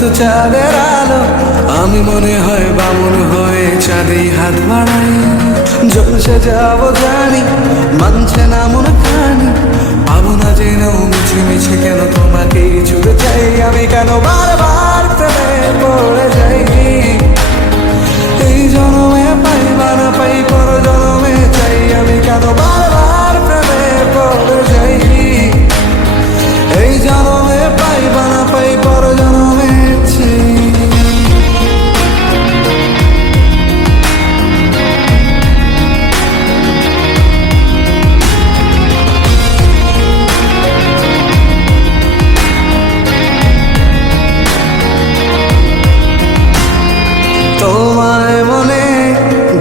তো চাঁদের আলো, আমি মনে হয় বামুন হয়ে চাঁদেই হাত বাড়াই। জলসে যাবো জানি, মানছে না মন খানি, পাবো না জেনেও মিছে মিছে কেন তোমাকেই ছুঁতে চাই। আমি কেন বারবার প্রেমে পড়ে যাই, এই জনমে পাই বা না পাই পর জনমে চাই। আমি কেন বারবার প্রেমে পড়ে যাই, এই জনমে পাই বা না পাই পর জনমে চাই। তোমায় মনে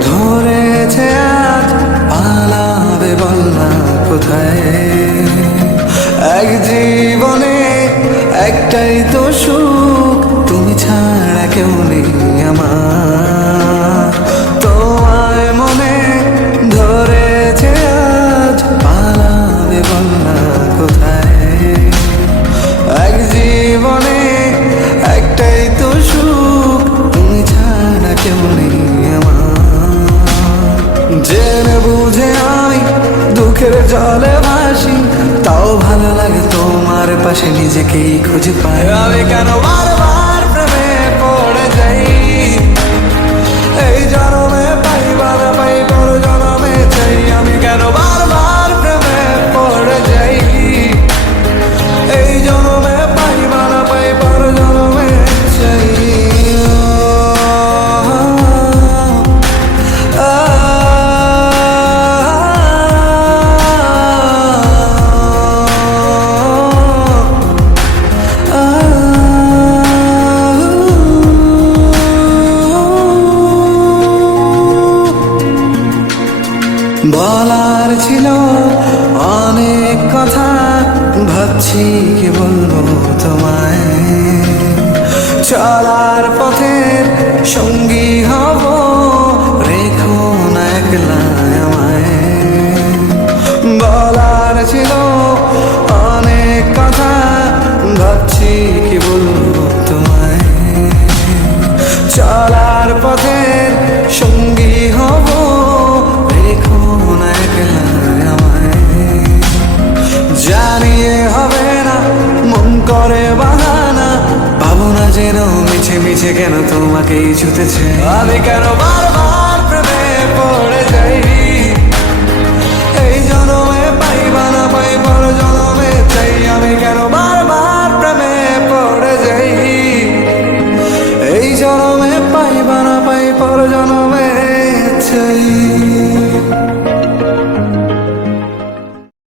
ধরেছে আজ, পালাবে বল না কোথায়। এক জীবনে একটাই তো সুখ, তুমি ছাড়া কেউ নেই আমার। তোমায় মনে ধরেছে আজ, পালাবে বল না কোথায়। এক জীবনে একটাই তো সুখ, তুমি ছাড়া কেউ নেই আমার। জেনে বুঝে আমি দুঃখের জলে ভাসি, তাও ভালো লাগে তোমার পাশে নিজেকেই খুঁজে পাই। আমি কেন বারবার প্রেমে পড়ে যাই, এই জনমে পাই বা না পাই পর জনমে চাই। আমি কেন বারবার প্রেমে পড়ে যাই, এই জনমে পাই বা না পাই পর জনমে চাই। বলার ছিল অনেক কথা, ভাবছি কি বলবো তোমায়। চলার পথের সঙ্গী হব, রেখো না একলা আমায়। বলার ছিল অনেক কথা, ভাবছি কি বলবো তোমায়। চলার পথের সঙ্গী হব, রেখো না একলা আমায়। জানিয়ে হবে না মন করে বাহানা, পাবো না যেন মিছে মিছে কেন তোমাকেই ছুতেছে। আমি কেন